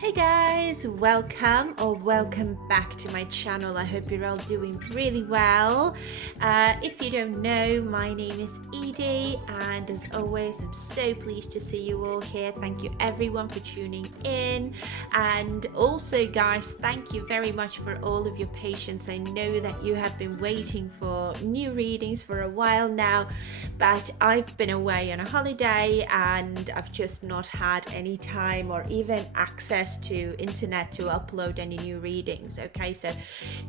Hey guys, welcome back to my channel. I hope you're all doing really well. If you don't know, my name is Edie, and as always I'm so pleased to see you all here. Thank you everyone for tuning in, and also guys, thank you very much for all of your patience. I know that you have been waiting for new readings for a while now, but I've been away on a holiday and I've just not had any time or even access to internet to upload any new readings. Okay, so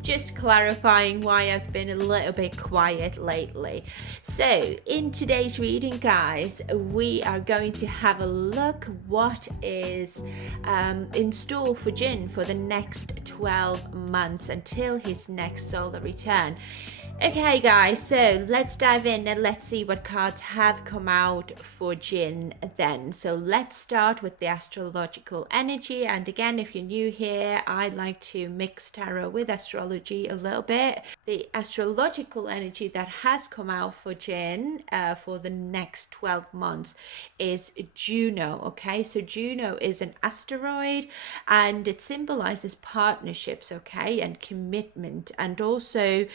just clarifying why I've been a little bit quiet lately. So in today's reading, guys, we are going to have a look what is in store for Jin for the next 12 months until his next solar return. Okay guys, so let's dive in and let's see what cards have come out for Jin then. So let's start with the astrological energy, and again, if you're new here, I like to mix tarot with astrology a little bit. The astrological energy that has come out for Jin for the next 12 months is Juno. Okay, so Juno is an asteroid and it symbolizes partnerships, okay, and commitment, and also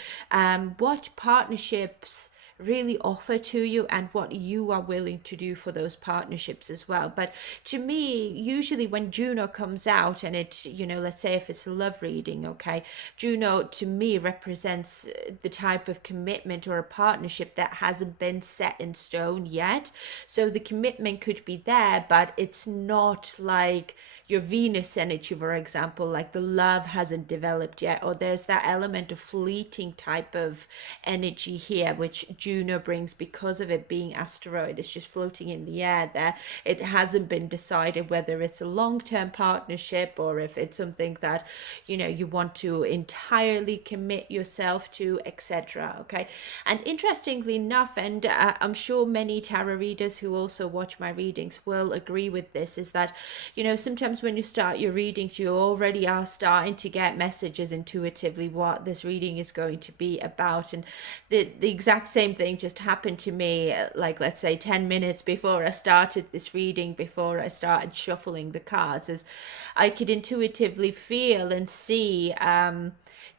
what partnerships really offer to you and what you are willing to do for those partnerships as well. But to me, usually when Juno comes out and it, let's say if it's a love reading, okay, Juno to me represents the type of commitment or a partnership that hasn't been set in stone yet. So the commitment could be there, but it's not like your Venus energy, for example, like the love hasn't developed yet, or there's that element of fleeting type of energy here, which Juno brings because of it being asteroid. It's just floating in the air there. It hasn't been decided whether it's a long-term partnership or if it's something that, you want to entirely commit yourself to, etc. Okay. And interestingly enough, and I'm sure many tarot readers who also watch my readings will agree with this, is that, sometimes when you start your readings, you already are starting to get messages intuitively what this reading is going to be about. And the exact same thing just happened to me, like let's say 10 minutes before I started this reading, before I started shuffling the cards, as I could intuitively feel and see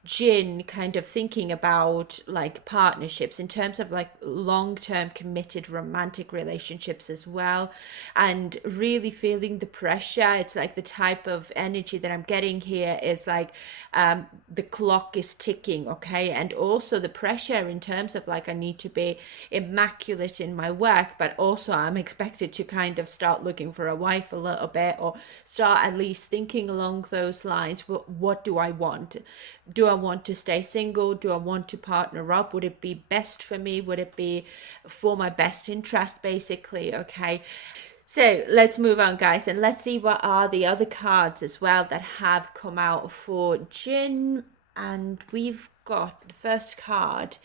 Jin kind of thinking about like partnerships in terms of like long-term committed romantic relationships as well, and really feeling the pressure. It's like the type of energy that I'm getting here is like the clock is ticking, okay, and also the pressure in terms of like I need to be immaculate in my work, but also I'm expected to kind of start looking for a wife a little bit, or start at least thinking along those lines. What do I want? Do I want to stay single? Do I want to partner up? Would it be best for me? Would it be for my best interest, basically? Okay. So let's move on, guys, and let's see what are the other cards as well that have come out for Jin. And we've got the first card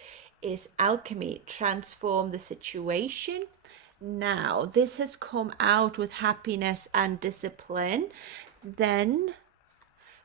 is Alchemy, transform the situation. Now, this has come out with happiness and discipline. Then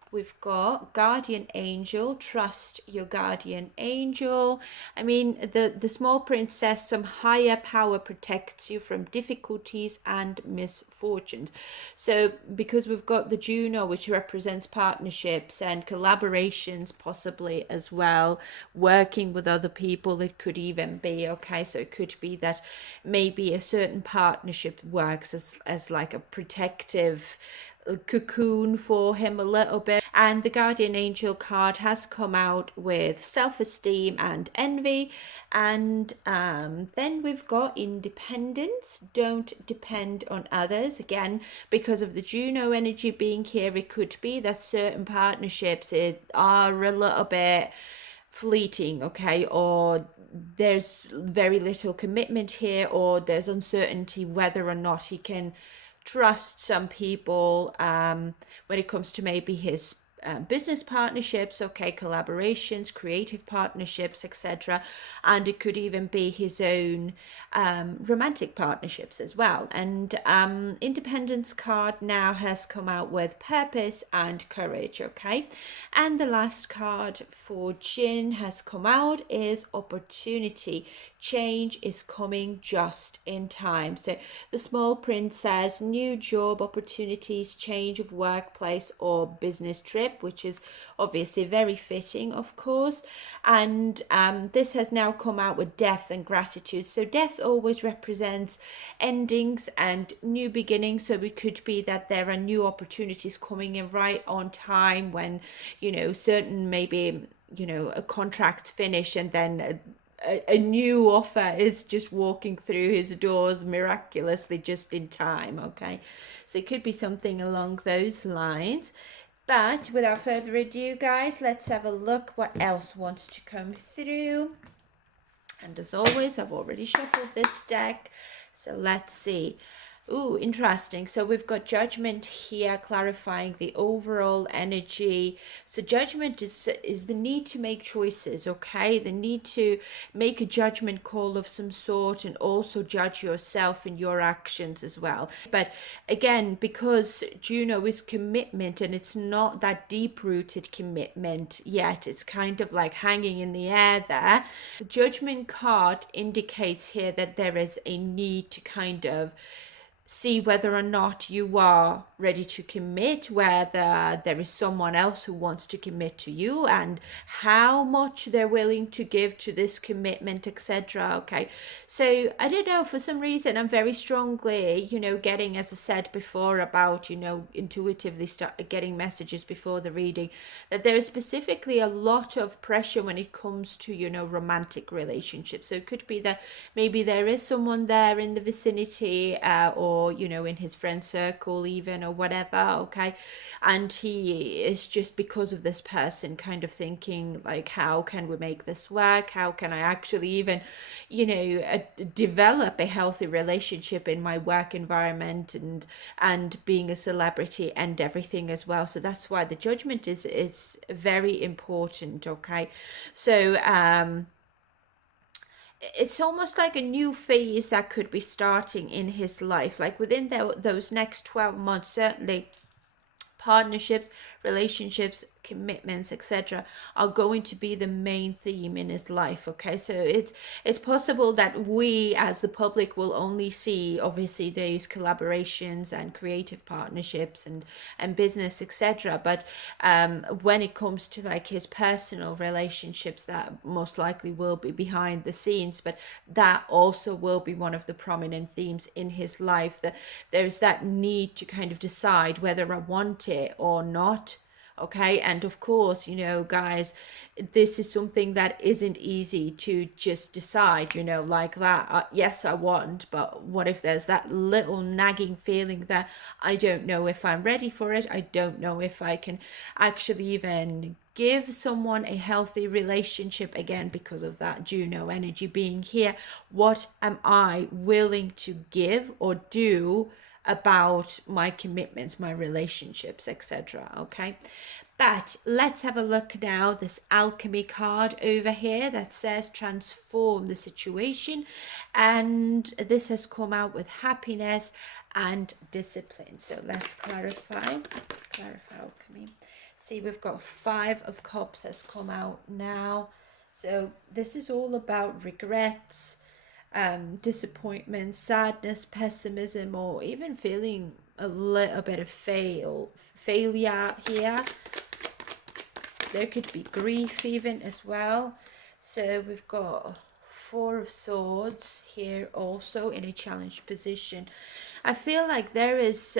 we've got Guardian Angel, trust your guardian angel. I mean, the small princess, some higher power protects you from difficulties and misfortunes. So because we've got the Juno, which represents partnerships and collaborations possibly as well, working with other people, it could even be, okay, so it could be that maybe a certain partnership works as like a protective cocoon for him a little bit. And the Guardian Angel card has come out with self-esteem and envy. And then we've got independence, don't depend on others. Again, because of the Juno energy being here, it could be that certain partnerships are a little bit fleeting, okay, or there's very little commitment here, or there's uncertainty whether or not he can trust some people when it comes to maybe his business partnerships, okay, collaborations, creative partnerships, etc. And it could even be his own romantic partnerships as well. And Independence card now has come out with purpose and courage, okay. And the last card for Jin has come out is opportunity, change is coming just in time. So the small print says new job opportunities, change of workplace or business trip, which is obviously very fitting, of course. And this has now come out with death and gratitude. So death always represents endings and new beginnings. So it could be that there are new opportunities coming in right on time when, you know, certain maybe, you know, a contract finish and then a new offer is just walking through his doors miraculously just in time. Okay, so it could be something along those lines. But without further ado, guys, let's have a look what else wants to come through. And as always, I've already shuffled this deck, so let's see. Ooh, interesting. So we've got judgment here, clarifying the overall energy. So judgment is the need to make choices, okay? The need to make a judgment call of some sort and also judge yourself and your actions as well. But again, because Juno is commitment and it's not that deep-rooted commitment yet, it's kind of like hanging in the air there. The judgment card indicates here that there is a need to kind of see whether or not you are ready to commit, whether there is someone else who wants to commit to you and how much they're willing to give to this commitment, etc. Okay, so I don't know, for some reason I'm very strongly, you know, getting, as I said before about, you know, intuitively start getting messages before the reading, that there is specifically a lot of pressure when it comes to, you know, romantic relationships. So it could be that maybe there is someone there in the vicinity, or, you know, in his friend circle even, or whatever. Okay, and he is just, because of this person, kind of thinking like, how can we make this work? How can I actually even, you know, develop a healthy relationship in my work environment, and being a celebrity and everything as well. So that's why the judgment is very important. Okay, so it's almost like a new phase that could be starting in his life, like within those next 12 months, certainly partnerships, relationships, commitments, etc., are going to be the main theme in his life. Okay, so it's possible that we as the public will only see obviously those collaborations and creative partnerships and business, etc., but when it comes to like his personal relationships, that most likely will be behind the scenes, but that also will be one of the prominent themes in his life, that there's that need to kind of decide whether I want it or not. Okay, and of course, you know, guys, this is something that isn't easy to just decide, you know, like that. Yes, I want, but what if there's that little nagging feeling that I don't know if I'm ready for it? I don't know if I can actually even give someone a healthy relationship, again because of that Juno energy being here. What am I willing to give or do about my commitments, my relationships, etc. Okay, but let's have a look now. This alchemy card over here that says transform the situation, and this has come out with happiness and discipline. So let's clarify alchemy. See, we've got 5 of Cups has come out now. So this is all about regrets, disappointment, sadness, pessimism, or even feeling a little bit of failure here. There could be grief even as well. So we've got 4 of Swords here also in a challenged position. I feel like there is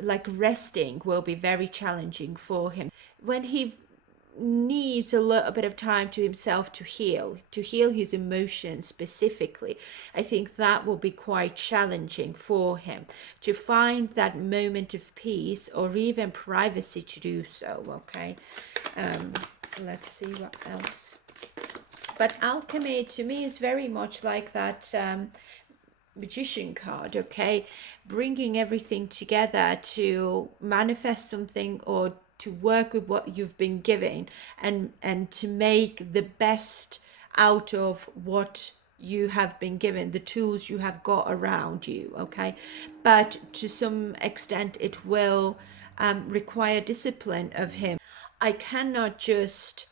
like resting will be very challenging for him when he needs a little bit of time to himself to heal his emotions specifically. I think that will be quite challenging for him to find that moment of peace or even privacy to do so. Okay, let's see what else. But alchemy to me is very much like that magician card. Okay, bringing everything together to manifest something or to work with what you've been given, and to make the best out of what you have been given, the tools you have got around you. Okay, but to some extent it will require discipline of him. I cannot just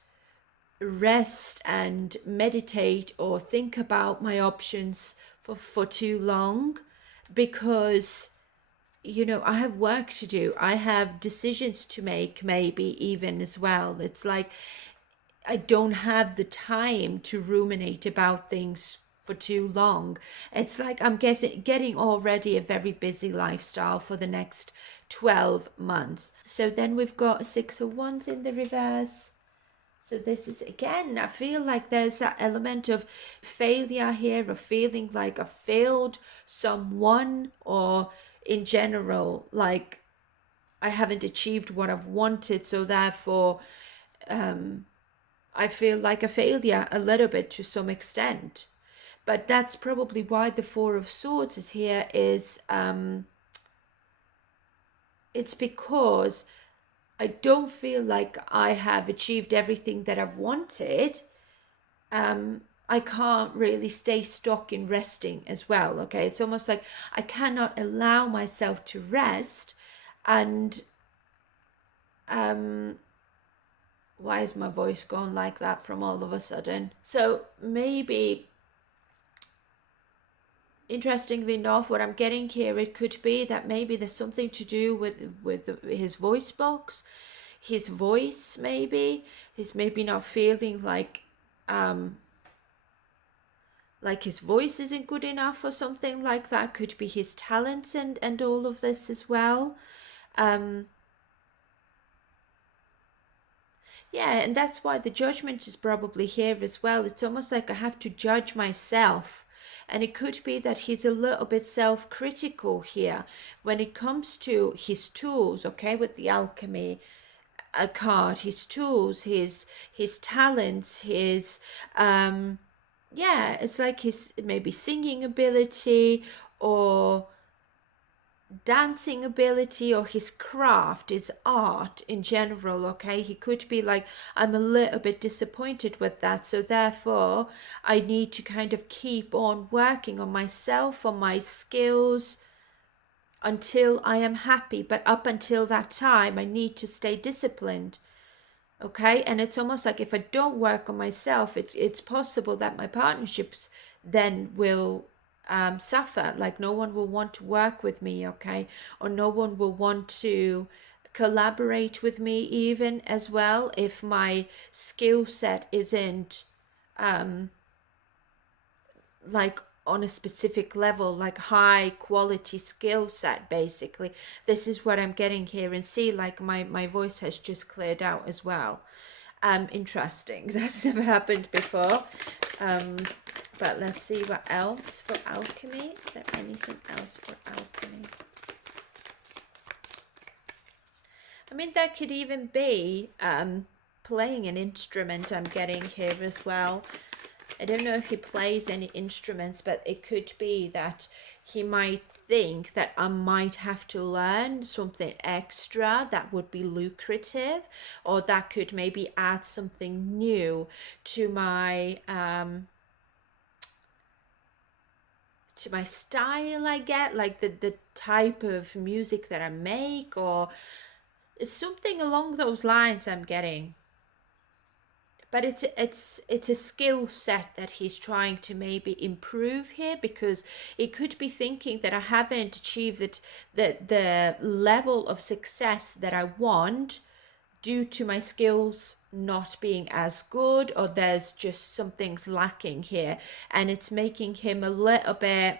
rest and meditate or think about my options for too long, because I have work to do. I have decisions to make, maybe even as well. It's like I don't have the time to ruminate about things for too long. It's like I'm getting already a very busy lifestyle for the next 12 months. So then we've got a 6 of Wands in the reverse. So this is, again, I feel like there's that element of failure here, of feeling like I failed someone, or in general, like I haven't achieved what I've wanted. So therefore, I feel like a failure a little bit to some extent. But that's probably why the Four of Swords is here, is it's because I don't feel like I have achieved everything that I've wanted. I can't really stay stuck in resting as well. Okay, it's almost like I cannot allow myself to rest. And why is my voice gone like that from all of a sudden? So maybe, interestingly enough, what I'm getting here, it could be that maybe there's something to do with his voice box, his voice. Maybe he's maybe not feeling like his voice isn't good enough or something like that. Could be his talents and all of this as well. Yeah, and that's why the judgment is probably here as well. It's almost like I have to judge myself. And it could be that he's a little bit self-critical here when it comes to his tools, okay, with the alchemy card, his tools, his talents, his yeah, it's like his maybe singing ability, or dancing ability, or his craft, his art in general. Okay, he could be like, I'm a little bit disappointed with that, so therefore I need to kind of keep on working on myself, on my skills, until I am happy. But up until that time I need to stay disciplined. Okay, and it's almost like if I don't work on myself, it's possible that my partnerships then will suffer. Like no one will want to work with me, okay, or no one will want to collaborate with me even as well, if my skill set isn't like on a specific level, like high quality skill set. Basically, this is what I'm getting here. And see, like my voice has just cleared out as well. Interesting. That's never happened before. But let's see what else for alchemy. Is there anything else for alchemy? I mean, there could even be playing an instrument, I'm getting here as well. I don't know if he plays any instruments, but it could be that he might think that I might have to learn something extra that would be lucrative, or that could maybe add something new to my style, I get, like the type of music that I make, or it's something along those lines I'm getting. But it's a skill set that he's trying to maybe improve here, because he could be thinking that I haven't achieved the level of success that I want, due to my skills not being as good, or there's just some things lacking here, and it's making him a little bit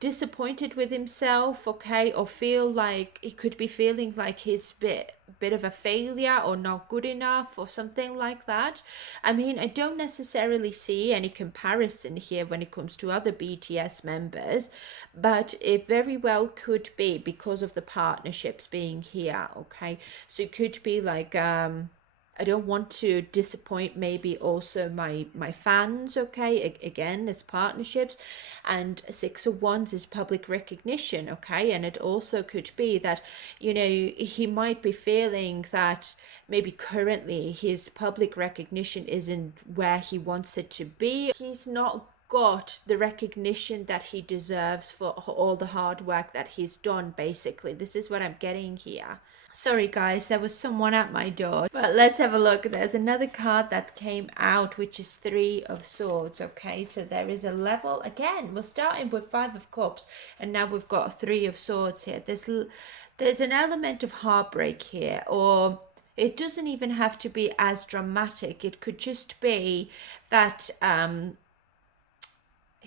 disappointed with himself, okay, or feel like he could be feeling like he's bit of a failure, or not good enough, or something like that. I mean, I don't necessarily see any comparison here when it comes to other BTS members, but it very well could be because of the partnerships being here, okay. So it could be like I don't want to disappoint maybe also my fans, okay. Again, as partnerships, and 6 of Wands is public recognition, okay. And it also could be that he might be feeling that maybe currently his public recognition isn't where he wants it to be. He's not got the recognition that he deserves for all the hard work that he's done. Basically, this is what I'm getting here. Sorry guys, there was someone at my door. But let's have a look. There's another card that came out, which is Three of Swords. Okay, so there is a level. Again, we're starting with Five of Cups, and now we've got a Three of Swords here. There's an element of heartbreak here, or it doesn't even have to be as dramatic. It could just be that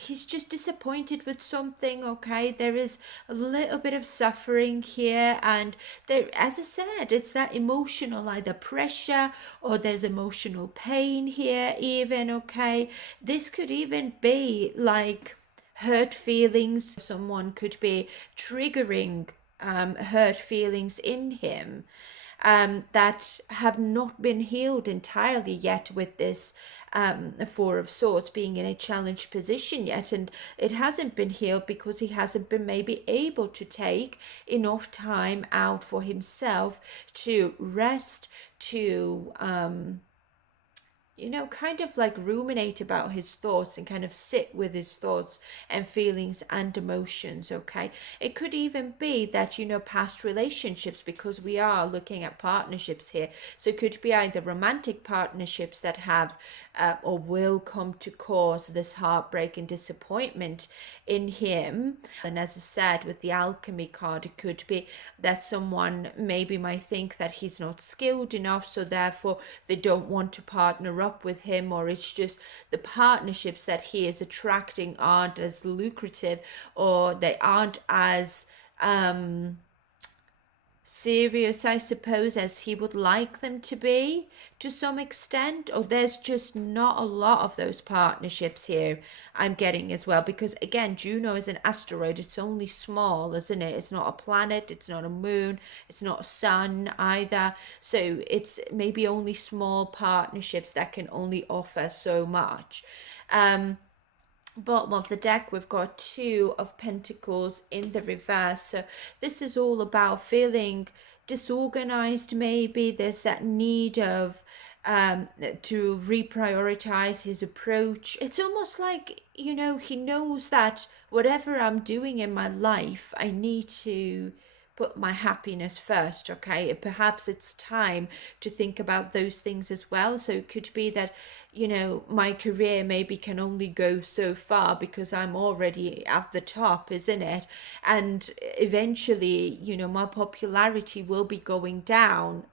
he's just disappointed with something. Okay, there is a little bit of suffering here, and there, as I said, it's that emotional either pressure or there's emotional pain here even. Okay, this could even be like hurt feelings. Someone could be triggering hurt feelings in him that have not been healed entirely yet, with this Four of Swords being in a challenged position yet. And it hasn't been healed because he hasn't been maybe able to take enough time out for himself to rest, to kind of like ruminate about his thoughts and kind of sit with his thoughts and feelings and emotions. Okay, it could even be that, past relationships, because we are looking at partnerships here. So it could be either romantic partnerships that have or will come to cause this heartbreak and disappointment in him. And as I said, with the Alchemy card, it could be that someone maybe might think that he's not skilled enough, so therefore they don't want to partner up with him, or it's just the partnerships that he is attracting aren't as lucrative, or they aren't as serious, I suppose, as he would like them to be to some extent. Or there's just not a lot of those partnerships here, I'm getting as well, because again, Juno is an asteroid. It's only small, isn't it? It's not a planet, it's not a moon, it's not a sun either. So it's maybe only small partnerships that can only offer so much. Bottom of the deck, we've got Two of Pentacles in the reverse. So this is all about feeling disorganized. Maybe there's that need of to reprioritize his approach. It's almost like, he knows that whatever I'm doing in my life, I need to put my happiness first. Okay, perhaps it's time to think about those things as well. So it could be that, my career maybe can only go so far because I'm already at the top, isn't it? And eventually, my popularity will be going down,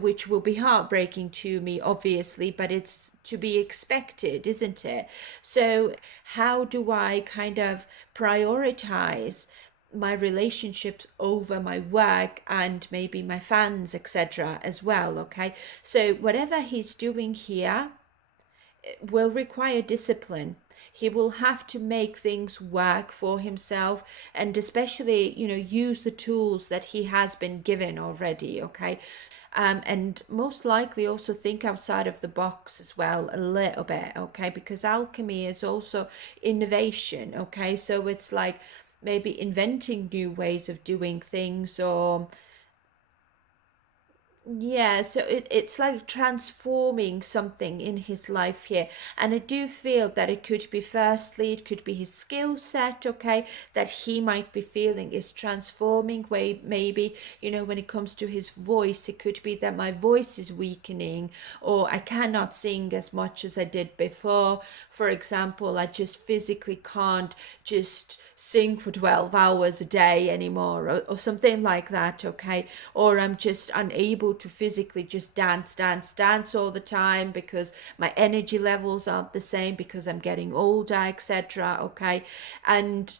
which will be heartbreaking to me, obviously, but it's to be expected, isn't it? So how do I kind of prioritize my relationships over my work and maybe my fans, etc., as well? Okay, so whatever he's doing here will require discipline. He will have to make things work for himself, and especially, use the tools that he has been given already. Okay, and most likely also think outside of the box as well a little bit. Okay, because alchemy is also innovation. Okay, so it's like maybe inventing new ways of doing things, or yeah, so it's like transforming something in his life here. And I do feel that it could be, firstly, it could be his skill set, okay, that he might be feeling is transforming. Way maybe, when it comes to his voice, it could be that my voice is weakening, or I cannot sing as much as I did before. For example, I just physically can't just sing for 12 hours a day anymore, or something like that. Okay, or I'm just unable to physically just dance all the time because my energy levels aren't the same because I'm getting older, etc. Okay, and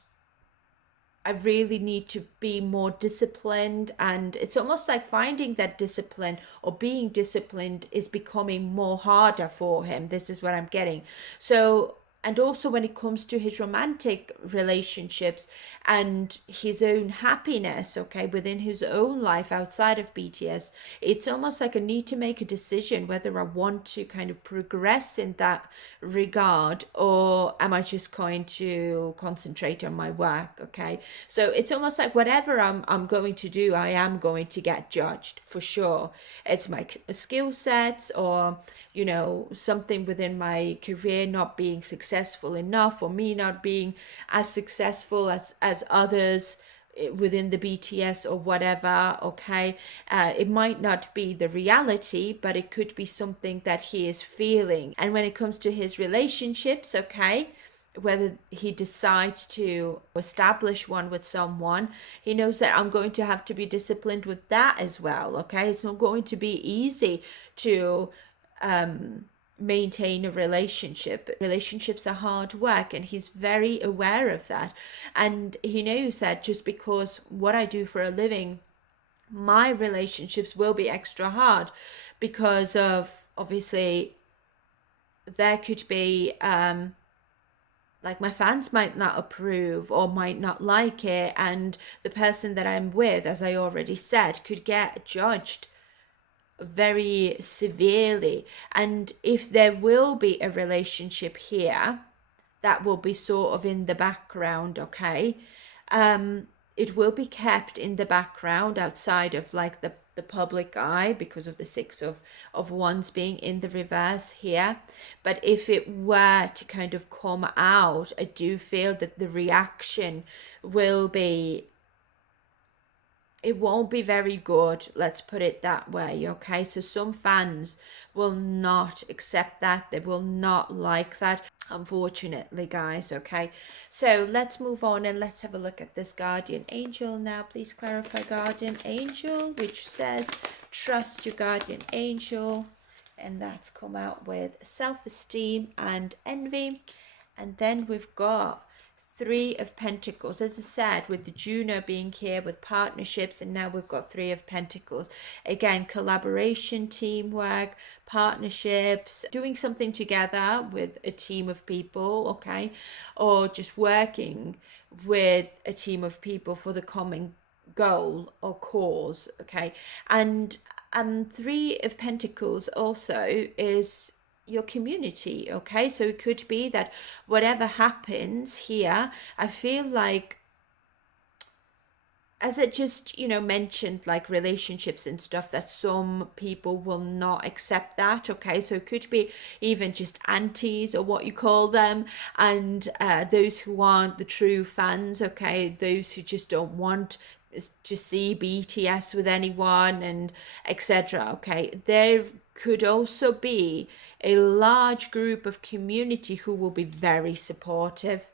I really need to be more disciplined, and it's almost like finding that discipline or being disciplined is becoming more harder for him. This is what I'm getting. So, and also when it comes to his romantic relationships and his own happiness, okay, within his own life outside of BTS, it's almost like I need to make a decision whether I want to kind of progress in that regard, or am I just going to concentrate on my work. Okay, so it's almost like whatever I'm going to do, I am going to get judged for sure. It's my skill sets, or something within my career not being successful enough, or me not being as successful as others within the BTS or whatever, okay? It might not be the reality, but it could be something that he is feeling. And when it comes to his relationships, okay, whether he decides to establish one with someone, he knows that I'm going to have to be disciplined with that as well, okay? It's not going to be easy to maintain a relationship. Relationships are hard work, and he's very aware of that. And he knows that just because what I do for a living, my relationships will be extra hard because of, obviously, there could be like my fans might not approve or might not like it, and the person that I'm with, as I already said, could get judged very severely. And if there will be a relationship here, that will be sort of in the background, okay? It will be kept in the background outside of like the public eye because of the Six of Wands being in the reverse here. But if it were to kind of come out, I do feel that the reaction will be, it won't be very good, let's put it that way, okay? So some fans will not accept that, they will not like that, unfortunately, guys, okay? So let's move on and let's have a look at this guardian angel now. Please clarify, guardian angel, which says trust your guardian angel, and that's come out with self-esteem and envy. And then we've got Three of Pentacles, as I said, with the Juno being here with partnerships, and now we've got Three of Pentacles. Again, collaboration, teamwork, partnerships, doing something together with a team of people, okay? Or just working with a team of people for the common goal or cause, okay? And Three of Pentacles also is your community, okay? So it could be that whatever happens here, I feel like, as I just, mentioned, like relationships and stuff, that some people will not accept that, okay? So it could be even just aunties or what you call them, and those who aren't the true fans, okay? Those who just don't want to see BTS with anyone and etc. Okay, there could also be a large group of community who will be very supportive,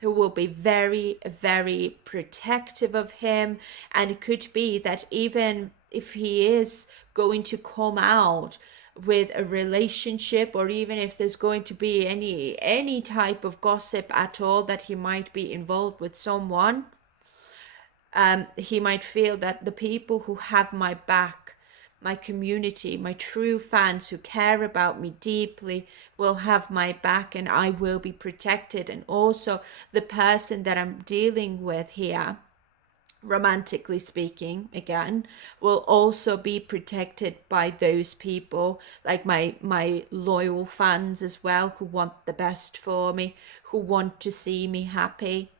who will be very, very protective of him. And it could be that even if he is going to come out with a relationship, or even if there's going to be any type of gossip at all that he might be involved with someone, he might feel that the people who have my back, my community, my true fans who care about me deeply, will have my back, and I will be protected. And also the person that I'm dealing with here, romantically speaking, again, will also be protected by those people, like my loyal fans as well, who want the best for me, who want to see me happy,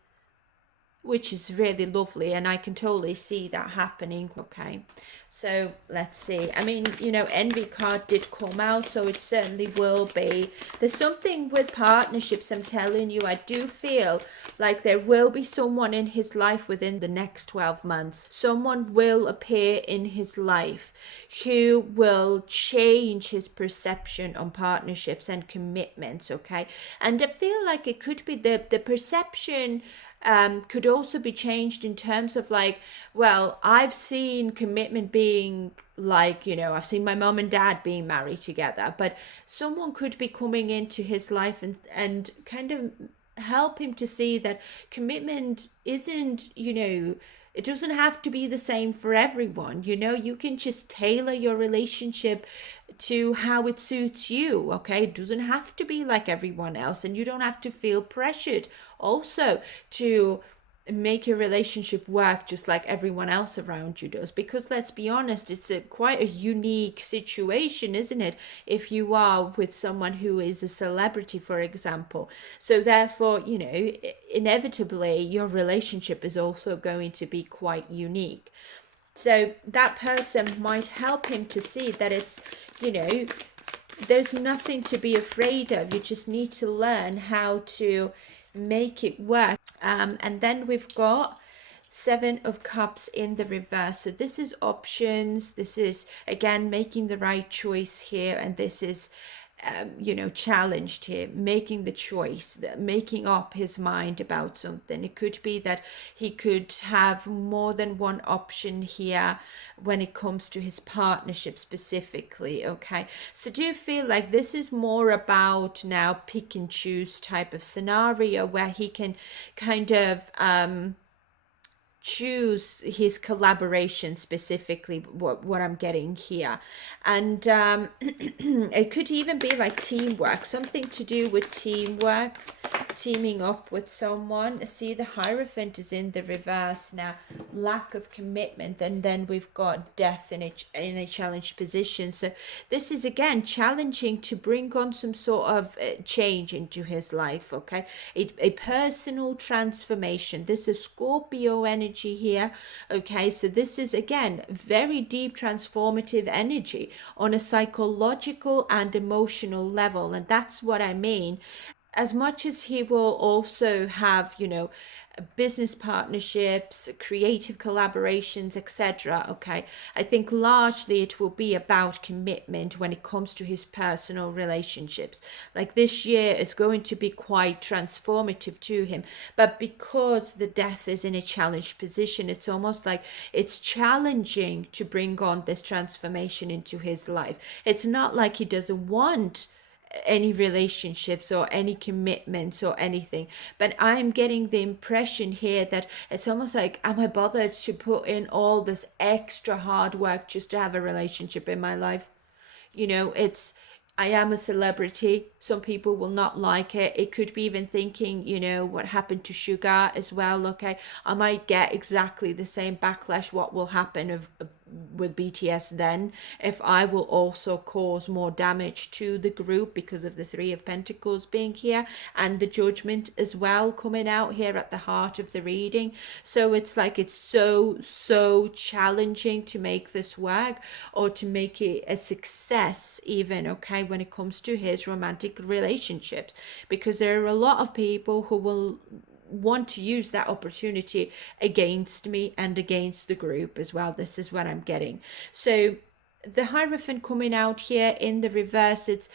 which is really lovely, and I can totally see that happening, okay? So let's see. I mean, envy card did come out, so it certainly will be. There's something with partnerships, I'm telling you. I do feel like there will be someone in his life within the next 12 months. Someone will appear in his life who will change his perception on partnerships and commitments, okay? And I feel like it could be the perception could also be changed in terms of like, well, I've seen commitment being like, I've seen my mom and dad being married together, but someone could be coming into his life and kind of help him to see that commitment isn't, it doesn't have to be the same for everyone. You can just tailor your relationship to how it suits you, okay? It doesn't have to be like everyone else, and you don't have to feel pressured also to make your relationship work just like everyone else around you does, because let's be honest, it's quite a unique situation, isn't it, if you are with someone who is a celebrity, for example. So therefore, inevitably your relationship is also going to be quite unique. So that person might help him to see that it's, there's nothing to be afraid of. You just need to learn how to make it work. And then we've got Seven of Cups in the reverse. So this is options. This is, again, making the right choice here. And this is, challenged here, making the choice, making up his mind about something. It could be that he could have more than one option here when it comes to his partnership specifically. Okay, so do you feel like this is more about now pick and choose type of scenario where he can kind of choose his collaboration specifically, what I'm getting here. And it could even be like teamwork, something to do with teamwork, teaming up with someone. See, the Hierophant is in the reverse now, lack of commitment, and then we've got death in a challenged position. So this is again challenging to bring on some sort of change into his life. Okay, a personal transformation. This is Scorpio energy here. Okay, so this is again very deep transformative energy on a psychological and emotional level, and that's what I mean. As much as he will also have, business partnerships, creative collaborations, etc. Okay, I think largely it will be about commitment when it comes to his personal relationships. Like this year is going to be quite transformative to him, but because the death is in a challenged position, it's almost like it's challenging to bring on this transformation into his life. It's not like he doesn't want any relationships or any commitments or anything, but I'm getting the impression here that it's almost like, am I bothered to put in all this extra hard work just to have a relationship in my life? It's, I am a celebrity. Some people will not like it. It could be even thinking, what happened to Sugar as well. Okay, I might get exactly the same backlash. What will happen with BTS then if I will also cause more damage to the group because of the Three of Pentacles being here and the Judgment as well coming out here at the heart of the reading. So it's like it's so challenging to make this work or to make it a success even, okay, when it comes to his romantic relationships, because there are a lot of people who will want to use that opportunity against me and against the group as well. This is what I'm getting. So the Hierophant coming out here in the reverse, it's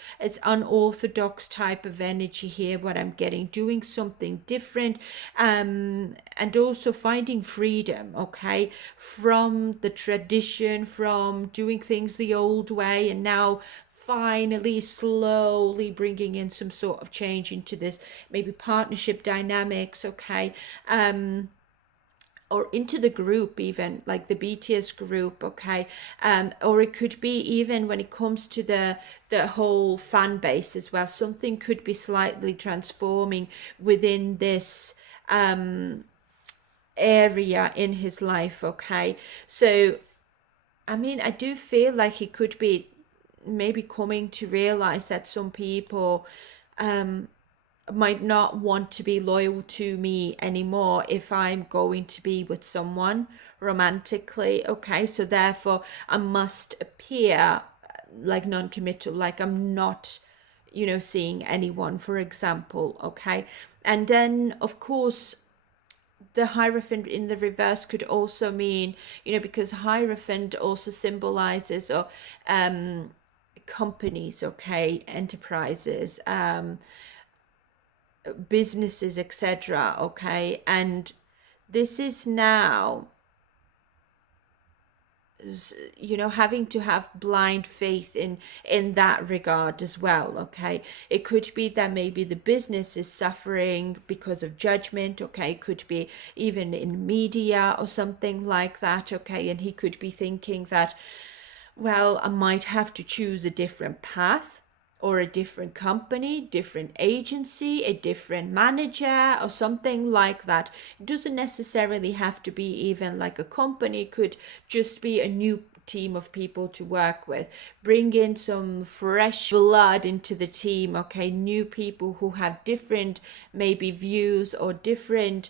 unorthodox type of energy here, what I'm getting, doing something different, and also finding freedom, okay, from the tradition, from doing things the old way, and now finally slowly bringing in some sort of change into this maybe partnership dynamics, okay, or into the group, even like the BTS group, okay, or it could be even when it comes to the whole fan base as well, something could be slightly transforming within this area in his life, okay. So I mean, I do feel like he could be maybe coming to realize that some people might not want to be loyal to me anymore if I'm going to be with someone romantically. Okay, so therefore I must appear like non-committal, like I'm not, seeing anyone, for example. Okay, and then of course the Hierophant in the reverse could also mean, because Hierophant also symbolizes or companies, okay, enterprises, businesses, etc. Okay, and this is now, having to have blind faith in that regard as well. Okay, it could be that maybe the business is suffering because of judgment. Okay, it could be even in media or something like that. Okay, and he could be thinking that, well, I might have to choose a different path or a different company, different agency, a different manager or something like that. It doesn't necessarily have to be even like a company, it could just be a new team of people to work with. Bring in some fresh blood into the team, okay, new people who have different maybe views or different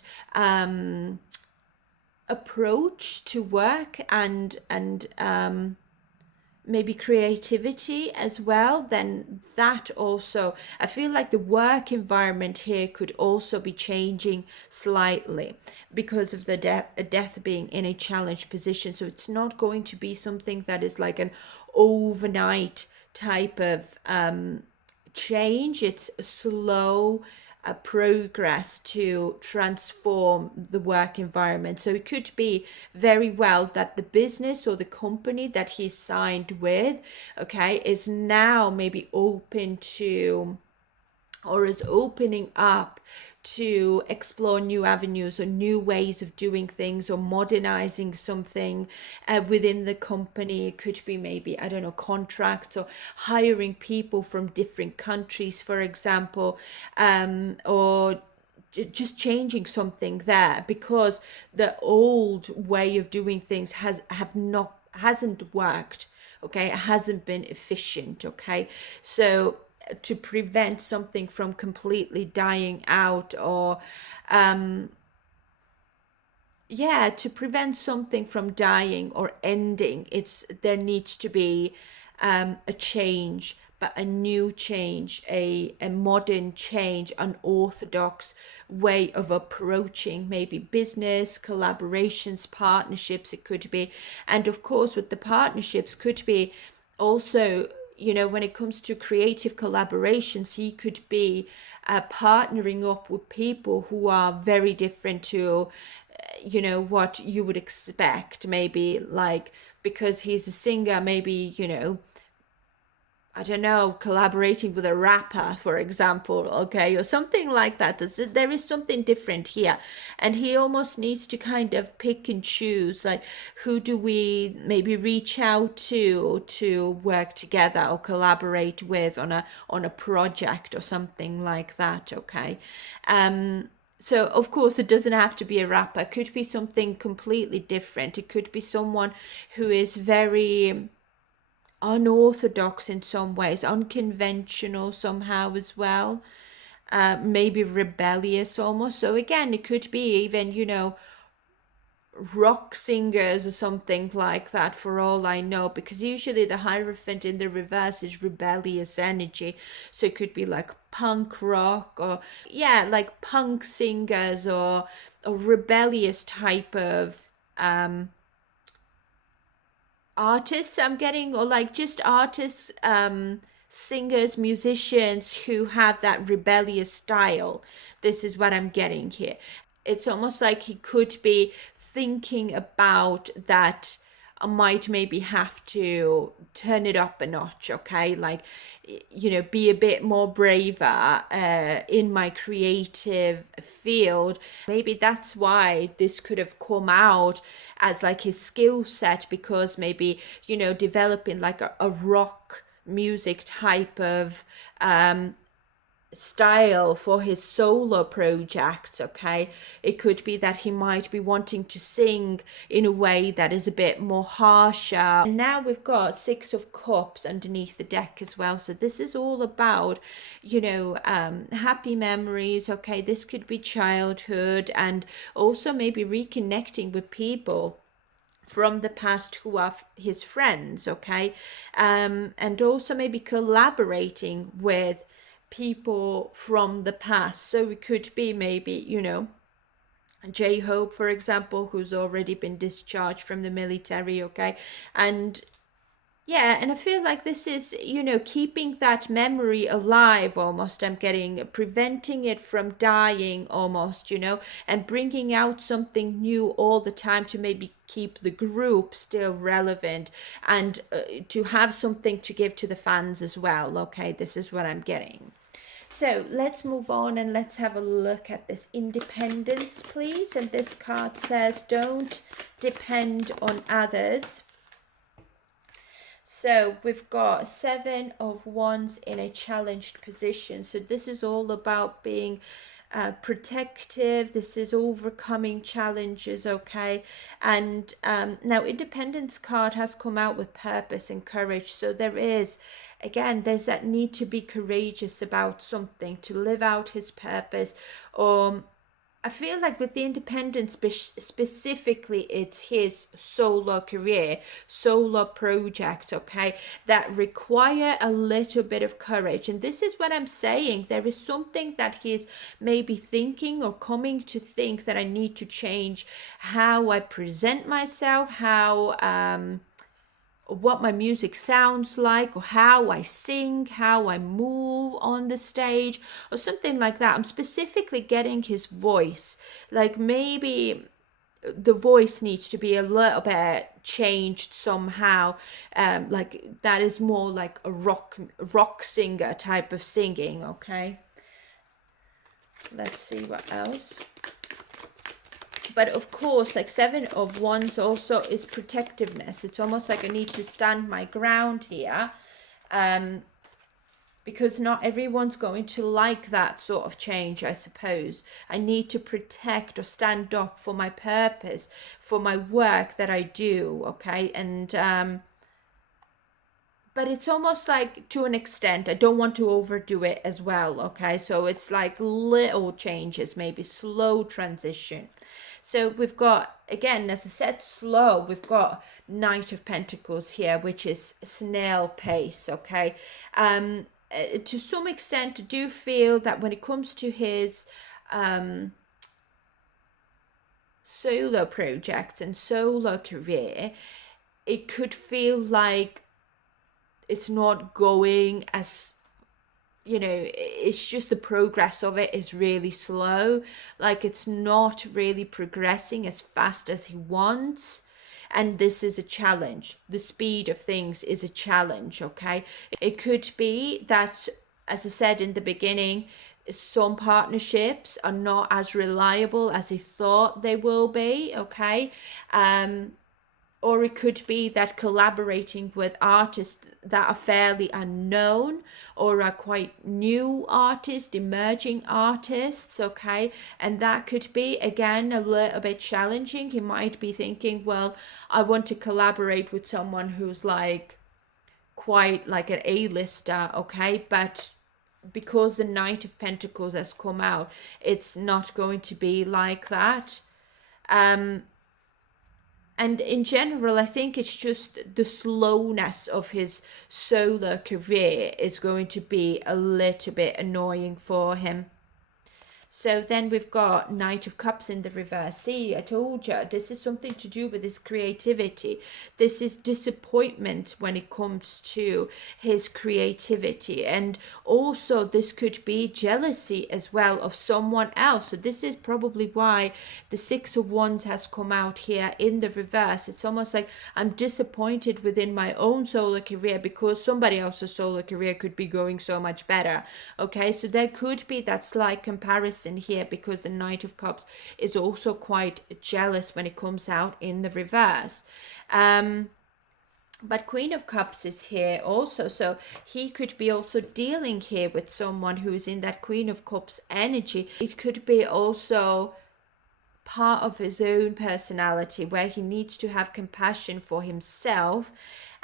approach to work and maybe creativity as well, then that also, I feel like the work environment here could also be changing slightly because of the death being in a challenged position. So it's not going to be something that is like an overnight type of change. It's a slow progress to transform the work environment. So it could be very well that the business or the company that he's signed with, okay, is now maybe open to, or is opening up to explore new avenues or new ways of doing things, or modernizing something within the company. It could be maybe, I don't know, contracts, or hiring people from different countries, for example, or just changing something there, because the old way of doing things hasn't worked. Okay, it hasn't been efficient. Okay, so to prevent something from completely dying out, or yeah, to prevent something from dying or ending, there needs to be a change, but a new change, a modern change, an orthodox way of approaching maybe business collaborations, partnerships. It could be, and of course with the partnerships could be also, when it comes to creative collaborations, he could be partnering up with people who are very different to what you would expect, maybe, like, because he's a singer, maybe, I don't know, collaborating with a rapper, for example, okay, or something like that. There is something different here. And he almost needs to kind of pick and choose, like, who do we maybe reach out to work together or collaborate with on a project or something like that, okay? So of course it doesn't have to be a rapper. It could be something completely different. It could be someone who is very unorthodox in some ways, unconventional somehow as well, maybe rebellious almost. So again, it could be even, rock singers or something like that, for all I know, because usually the Hierophant in the reverse is rebellious energy. So it could be like punk rock, or yeah, like punk singers, or a rebellious type of artists I'm getting, or like just artists, singers, musicians who have that rebellious style. This is what I'm getting here. It's almost like he could be thinking about that. I might maybe have to turn it up a notch, okay? Like, be a bit more braver in my creative field. Maybe that's why this could have come out as like his skill set, because maybe, developing like a rock music type of style for his solo projects, okay? It could be that he might be wanting to sing in a way that is a bit more harsher. And now we've got Six of Cups underneath the deck as well. So this is all about, happy memories, okay? This could be childhood, and also maybe reconnecting with people from the past who are his friends, okay? And also maybe collaborating with people from the past. So it could be maybe, J-Hope, for example, who's already been discharged from the military, okay? And yeah, and I feel like this is, keeping that memory alive almost. I'm getting, preventing it from dying almost, and bringing out something new all the time to maybe keep the group still relevant, and to have something to give to the fans as well. Okay, this is what I'm getting. So let's move on and let's have a look at this independence, please. And this card says, don't depend on others. So we've got Seven of Wands in a challenged position. So this is all about being protective. This is overcoming challenges, okay? And now Independence card has come out with purpose and courage. So there is, again, there's that need to be courageous about something, to live out his purpose, or I feel like with the independent specifically, it's his solo career, solo projects, okay, that require a little bit of courage. And this is what I'm saying. There is something that he's maybe thinking or coming to think that I need to change how I present myself, how what my music sounds like, or how I sing, how I move on the stage, or something like that. I'm specifically getting his voice. Like maybe the voice needs to be a little bit changed somehow. Like that is more like a rock singer type of singing. Okay. Let's see what else. But of course, like Seven of Wands also is protectiveness. It's almost like I need to stand my ground here, because not everyone's going to like that sort of change, I suppose. I need to protect or stand up for my purpose, for my work that I do, okay? And but it's almost like, to an extent, I don't want to overdo it as well, okay? So it's like little changes, maybe slow transition. So we've got, again, as I said, slow. We've got Knight of Pentacles here, which is snail pace, okay? To some extent, I do feel that when it comes to his solo projects and solo career, it could feel like it's not going as, you know, it's just the progress of it is really slow. Like it's not really progressing as fast as he wants. And this is a challenge. The speed of things is a challenge, okay? It could be that, as I said in the beginning, some partnerships are not as reliable as he thought they will be, okay? Or it could be that collaborating with artists that are fairly unknown or are quite new artists, emerging artists, okay? And that could be, again, a little bit challenging. He might be thinking, well, I want to collaborate with someone who's like quite like an A-lister, okay? But because the Knight of Pentacles has come out, it's not going to be like that. And in general, I think it's just the slowness of his solo career is going to be a little bit annoying for him. So then we've got Knight of Cups in the reverse. See, I told you, this is something to do with his creativity. This is disappointment when it comes to his creativity. And also this could be jealousy as well of someone else. So this is probably why the Six of Wands has come out here in the reverse. It's almost like I'm disappointed within my own solo career because somebody else's solo career could be going so much better. Okay, so there could be that slight comparison in here because the Knight of Cups is also quite jealous when it comes out in the reverse. But Queen of Cups is here also, so he could be also dealing here with someone who is in that Queen of Cups energy. It could be also part of his own personality where he needs to have compassion for himself,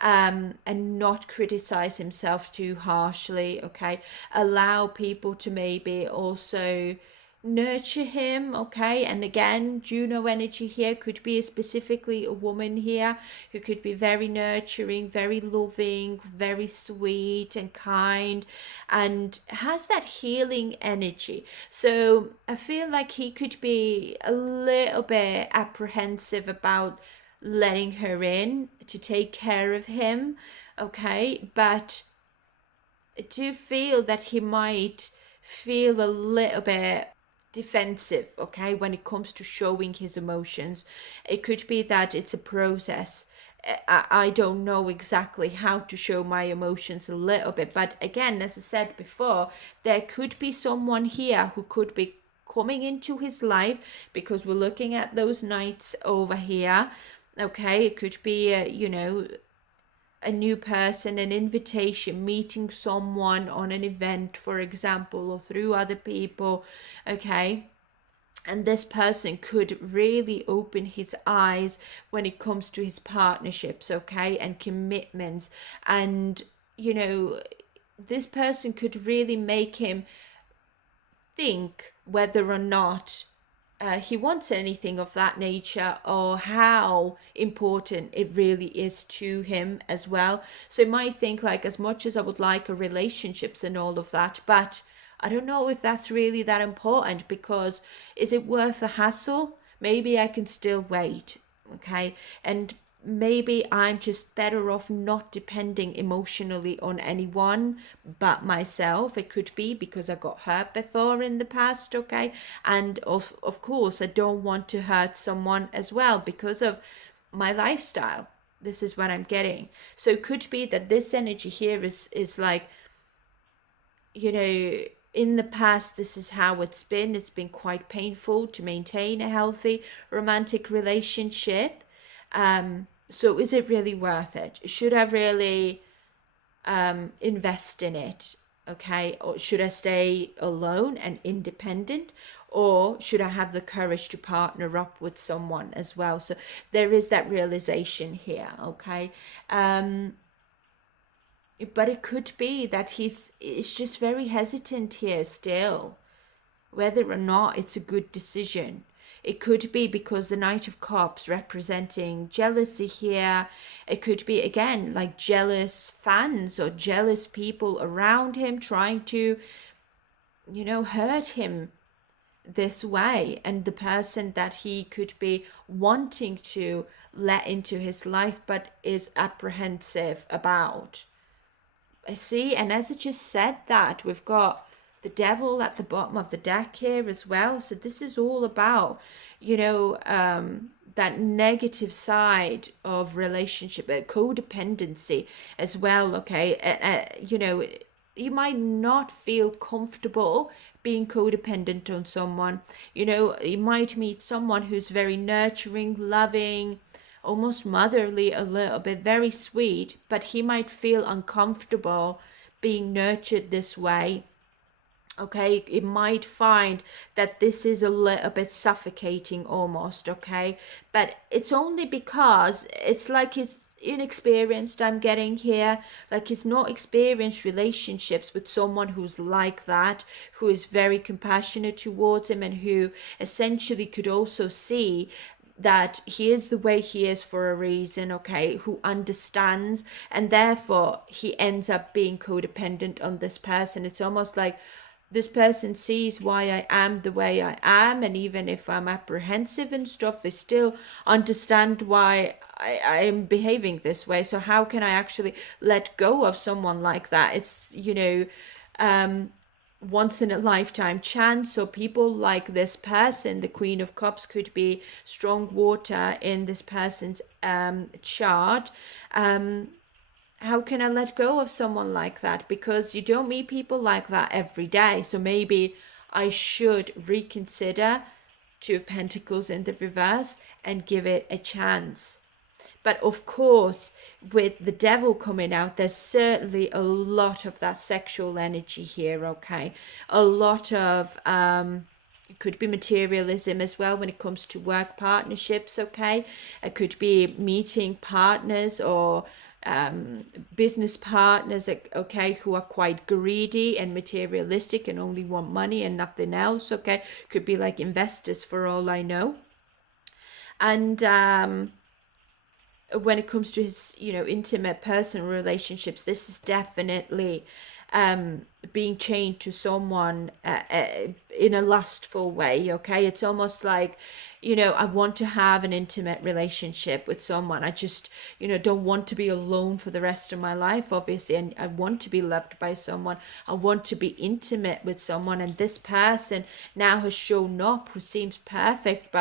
and not criticize himself too harshly, okay? Allow people to maybe also nurture him, okay? And again, Juno energy here could be specifically a woman here who could be very nurturing, very loving, very sweet and kind, and has that healing energy. So I feel like he could be a little bit apprehensive about letting her in to take care of him, okay? But I do feel that he might feel a little bit defensive, okay, when it comes to showing his emotions. It could be that it's a process. I don't know exactly how to show my emotions a little bit, but again, as I said before, there could be someone here who could be coming into his life because we're looking at those knights over here, okay? It could be you know, a new person, an invitation, meeting someone on an event, for example, or through other people, okay? And this person could really open his eyes when it comes to his partnerships, okay, and commitments. And, you know, this person could really make him think whether or not he wants anything of that nature, or how important it really is to him as well. So you might think like, as much as I would like a relationships and all of that, but I don't know if that's really that important, because is it worth the hassle? Maybe I can still wait. Okay. And maybe I'm just better off not depending emotionally on anyone but myself. It could be because I got hurt before in the past, okay? And of course, I don't want to hurt someone as well because of my lifestyle. This is what I'm getting. So it could be that this energy here is like, you know, in the past, this is how it's been. It's been quite painful to maintain a healthy romantic relationship. So is it really worth it? Should I really invest in it? Okay, or should I stay alone and independent, or should I have the courage to partner up with someone as well? So there is that realization here. Okay. But it could be that is just very hesitant here still, whether or not it's a good decision. It could be because the Knight of Cups representing jealousy here. It could be, again, like jealous fans or jealous people around him trying to, hurt him this way. And the person that he could be wanting to let into his life but is apprehensive about. I see, and as I just said that, we've got the devil at the bottom of the deck here as well. So this is all about, that negative side of relationship, codependency as well, okay? You might not feel comfortable being codependent on someone. You might meet someone who's very nurturing, loving, almost motherly a little bit, very sweet, but he might feel uncomfortable being nurtured this way. Okay, it might find that this is a little bit suffocating almost, okay? But it's only because it's like he's inexperienced, I'm getting here, like he's not experienced relationships with someone who's like that, who is very compassionate towards him, and who essentially could also see that he is the way he is for a reason, okay, who understands, and therefore he ends up being codependent on this person. It's almost like this person sees why I am the way I am, and even if I'm apprehensive and stuff, they still understand why I am behaving this way. So how can I actually let go of someone like that? It's, once in a lifetime chance. So people like this person, the Queen of Cups, could be strong water in this person's chart. How can I let go of someone like that? Because you don't meet people like that every day. So maybe I should reconsider Two of Pentacles in the reverse and give it a chance. But of course, with the devil coming out, there's certainly a lot of that sexual energy here, okay? A lot of, it could be materialism as well when it comes to work partnerships, okay? It could be meeting partners or business partners, okay, who are quite greedy and materialistic and only want money and nothing else, okay? Could be like investors for all I know. And when it comes to his, intimate personal relationships, this is definitely being chained to someone in a lustful way, okay? It's almost like, I want to have an intimate relationship with someone. I just, don't want to be alone for the rest of my life, obviously, and I want to be loved by someone. I want to be intimate with someone, and this person now has shown up who seems perfect,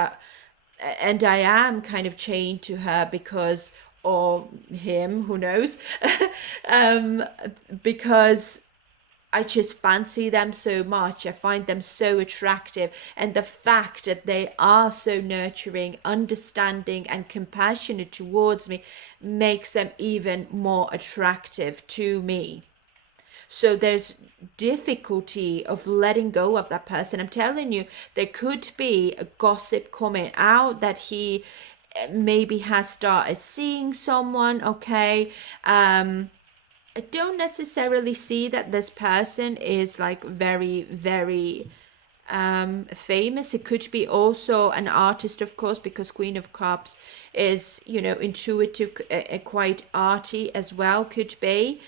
and I am kind of chained to her because, or him, who knows, because I just fancy them so much. I find them so attractive. And the fact that they are so nurturing, understanding, and compassionate towards me makes them even more attractive to me. So there's difficulty of letting go of that person. I'm telling you, there could be a gossip coming out that he maybe has started seeing someone, okay? I don't necessarily see that this person is like very, very famous. It could be also an artist, of course, because Queen of Cups is, you know, intuitive, quite arty as well. Could be.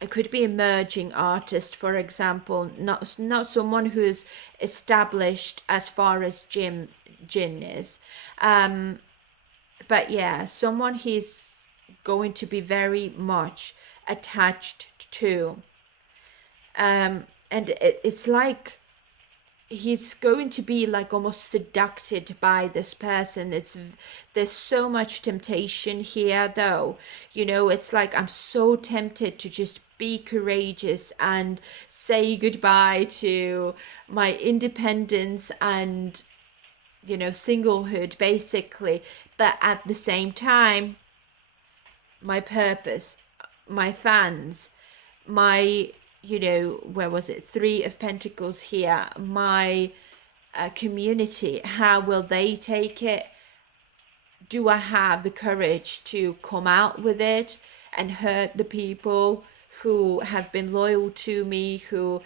It could be emerging artist, for example, not someone who's established as far as Jin is. But yeah, someone he's going to be very much attached to. And it's like he's going to be like almost seduced by this person. There's so much temptation here, though. You know, it's like I'm so tempted to just be courageous and say goodbye to my independence and, you know, singlehood, basically. But at the same time, my purpose, my fans, my, you know, where was it, Three of Pentacles here, my community, how will they take it? Do I have the courage to come out with it and hurt the people who have been loyal to me, who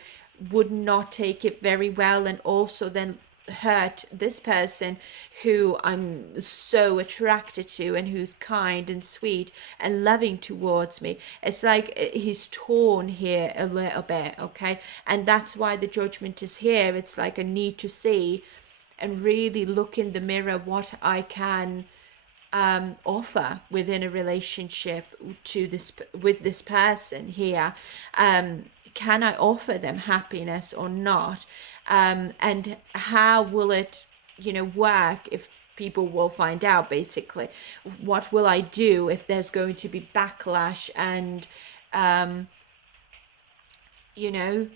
would not take it very well, and also then hurt this person who I'm so attracted to and who's kind and sweet and loving towards me? It's like he's torn here a little bit, okay? And that's why the Judgment is here. It's like I need to see and really look in the mirror what I can offer within a relationship to this, with this person here. Can I offer them happiness or not? And how will it, you know, work if people will find out? Basically, what will I do if there's going to be backlash and you know,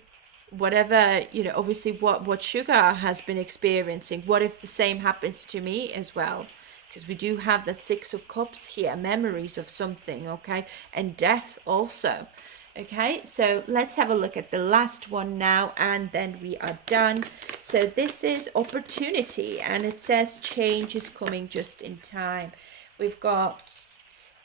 whatever, you know, obviously what Sugar has been experiencing, what if the same happens to me as well? Because we do have that Six of Cups here, memories of something, okay? And death also. Okay, so let's have a look at the last one now, and then we are done. So this is opportunity, and it says change is coming just in time. We've got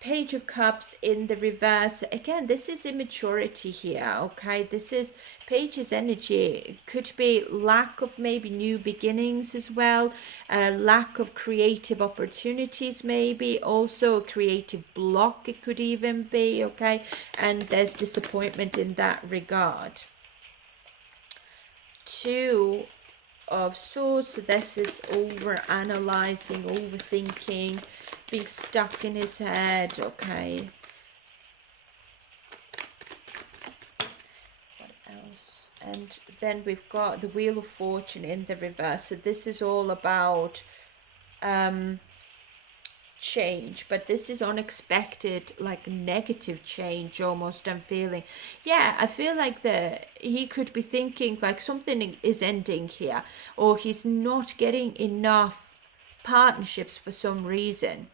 Page of Cups in the reverse. Again, this is immaturity here, okay? This is Page's energy. It could be lack of maybe new beginnings as well, lack of creative opportunities, maybe also a creative block, it could even be, okay? And there's disappointment in that regard. Two of Swords, so this is over analyzing, overthinking, being stuck in his head, okay? What else? And then we've got the Wheel of Fortune in the reverse. So this is all about change, but this is unexpected, like negative change almost. I'm feeling, yeah, I feel like he could be thinking like something is ending here, or he's not getting enough partnerships for some reason,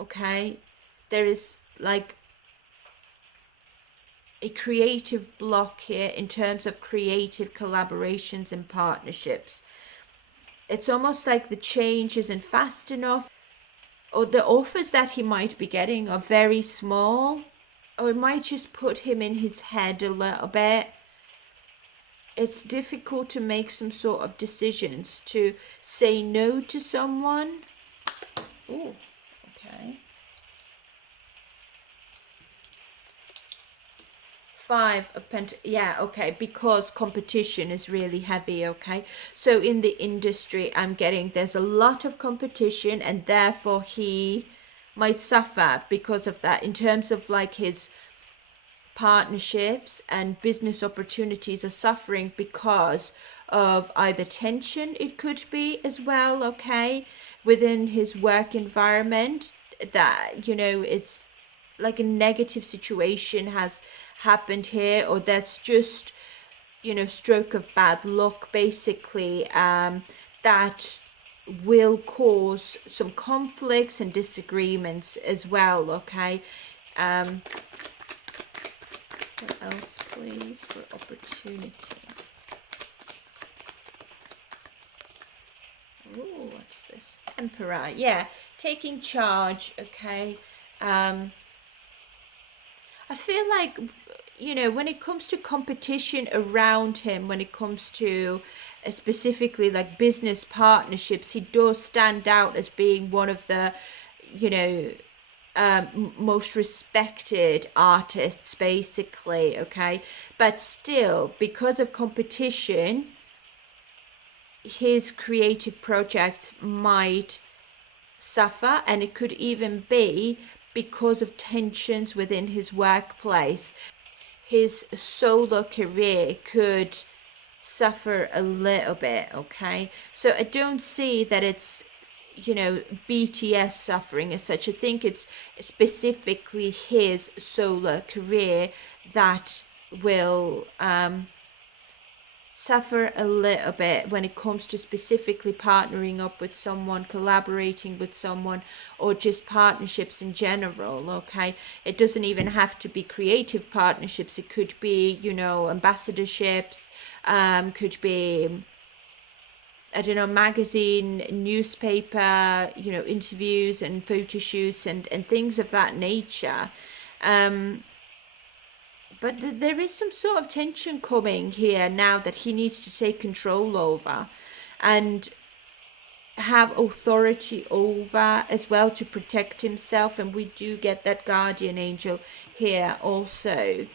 okay? There is like a creative block here in terms of creative collaborations and partnerships. It's almost like the change isn't fast enough, or the offers that he might be getting are very small, or it might just put him in his head a little bit. It's difficult to make some sort of decisions, to say no to someone. Oh, okay. Five of Pentacles, yeah, okay, because competition is really heavy, okay? So in the industry, I'm getting there's a lot of competition, and therefore he might suffer because of that. In terms of like his partnerships and business opportunities are suffering because of either tension, it could be as well, okay, within his work environment, that, you know, it's like a negative situation has happened here, or that's just, you know, stroke of bad luck, basically, that will cause some conflicts and disagreements as well, okay? What else, please, for opportunity? Oh, what's this? Emperor, yeah, taking charge, okay? I feel like when it comes to competition around him, when it comes to specifically like business partnerships, he does stand out as being one of the, you know, most respected artists, basically. Okay, but still, because of competition, his creative projects might suffer, and it could even be because of tensions within his workplace. His solo career could suffer a little bit. Okay, so I don't see that it's BTS suffering as such. I think it's specifically his solo career that will suffer a little bit when it comes to specifically partnering up with someone, collaborating with someone, or just partnerships in general. Okay, it doesn't even have to be creative partnerships. It could be ambassadorships, could be, I don't know, magazine, newspaper, interviews and photo shoots and things of that nature. But there is some sort of tension coming here now that he needs to take control over and have authority over as well to protect himself. And we do get that guardian angel here also.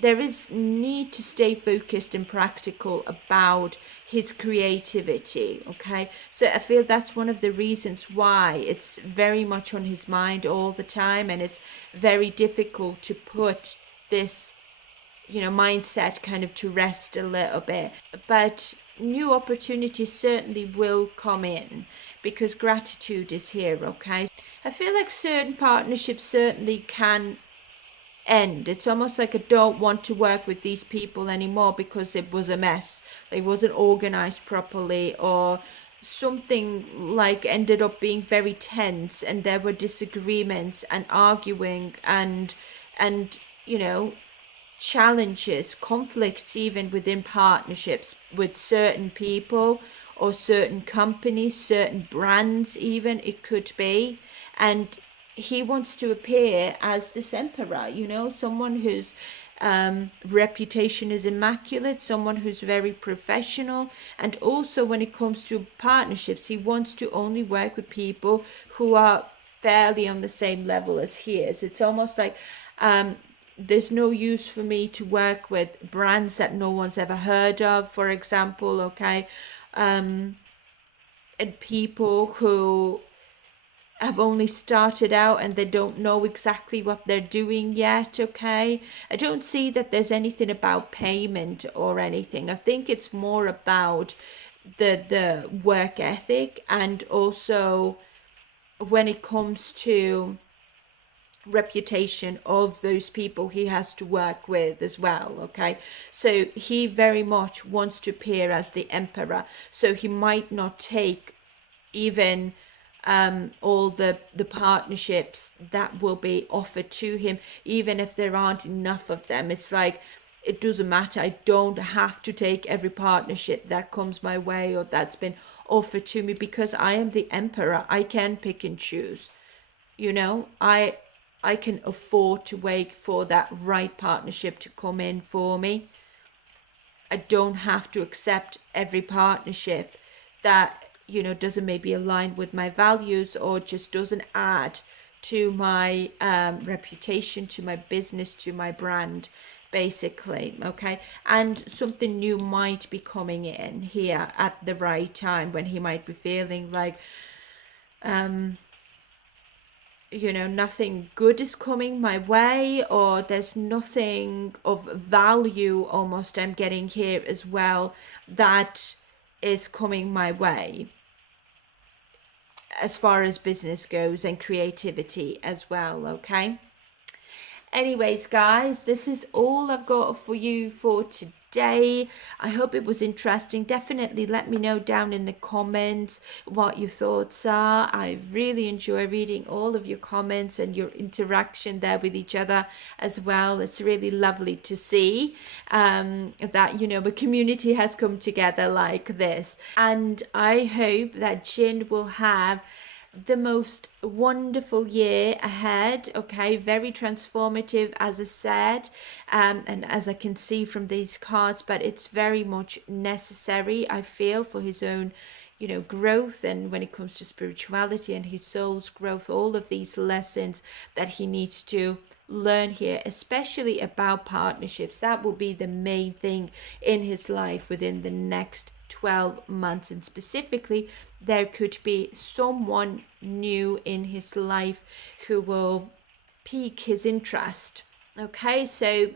There is need to stay focused and practical about his creativity. Okay, so I feel that's one of the reasons why it's very much on his mind all the time, and it's very difficult to put this mindset kind of to rest a little bit. But new opportunities certainly will come in because gratitude is here. Okay, I feel like certain partnerships certainly can end. It's almost like I don't want to work with these people anymore because it was a mess. It wasn't organized properly, or something like ended up being very tense, and there were disagreements and arguing and challenges, conflicts even within partnerships with certain people or certain companies, certain brands even, it could be. And he wants to appear as this emperor, someone whose reputation is immaculate, someone who's very professional. And also when it comes to partnerships, he wants to only work with people who are fairly on the same level as he is. It's almost like there's no use for me to work with brands that no one's ever heard of, for example. Okay, and people who have only started out and they don't know exactly what they're doing yet. Okay, I don't see that there's anything about payment or anything. I think it's more about the work ethic, and also when it comes to reputation of those people he has to work with as well. Okay, so he very much wants to appear as the emperor, so he might not take even all the partnerships that will be offered to him, even if there aren't enough of them. It's like, it doesn't matter, I don't have to take every partnership that comes my way or that's been offered to me, because I am the emperor. I can pick and choose. I can afford to wait for that right partnership to come in for me. I don't have to accept every partnership that doesn't maybe align with my values, or just doesn't add to my reputation, to my business, to my brand, basically. Okay, and something new might be coming in here at the right time, when he might be feeling like nothing good is coming my way, or there's nothing of value almost I'm getting here as well that is coming my way, as far as business goes and creativity as well. Okay, anyways guys, this is all I've got for you for today. I hope it was interesting. Definitely let me know down in the comments what your thoughts are. I really enjoy reading all of your comments and your interaction there with each other as well. It's really lovely to see that a community has come together like this. And I hope that Jin will have the most wonderful year ahead. Okay, very transformative, as I said, and as I can see from these cards, but it's very much necessary, I feel, for his own, growth, and when it comes to spirituality and his soul's growth, all of these lessons that he needs to learn here, especially about partnerships. That will be the main thing in his life within the next 12 months, and specifically there could be someone new in his life who will pique his interest. Okay, so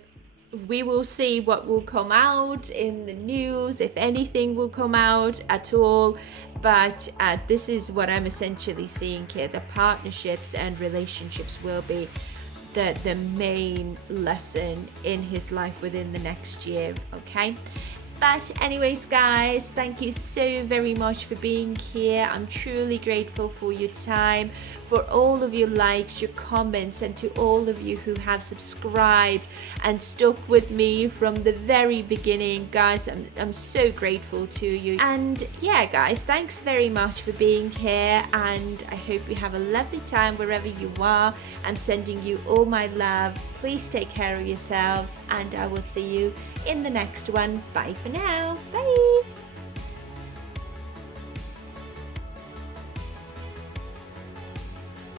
we will see what will come out in the news, if anything will come out at all. But this is what I'm essentially seeing here. The partnerships and relationships will be the main lesson in his life within the next year. Okay, but anyways, guys, thank you so very much for being here. I'm truly grateful for your time, for all of your likes, your comments, and to all of you who have subscribed and stuck with me from the very beginning. Guys, I'm so grateful to you. And yeah, guys, thanks very much for being here, and I hope you have a lovely time wherever you are. I'm sending you all my love. Please take care of yourselves, and I will see you in the next one. Bye for now. Bye.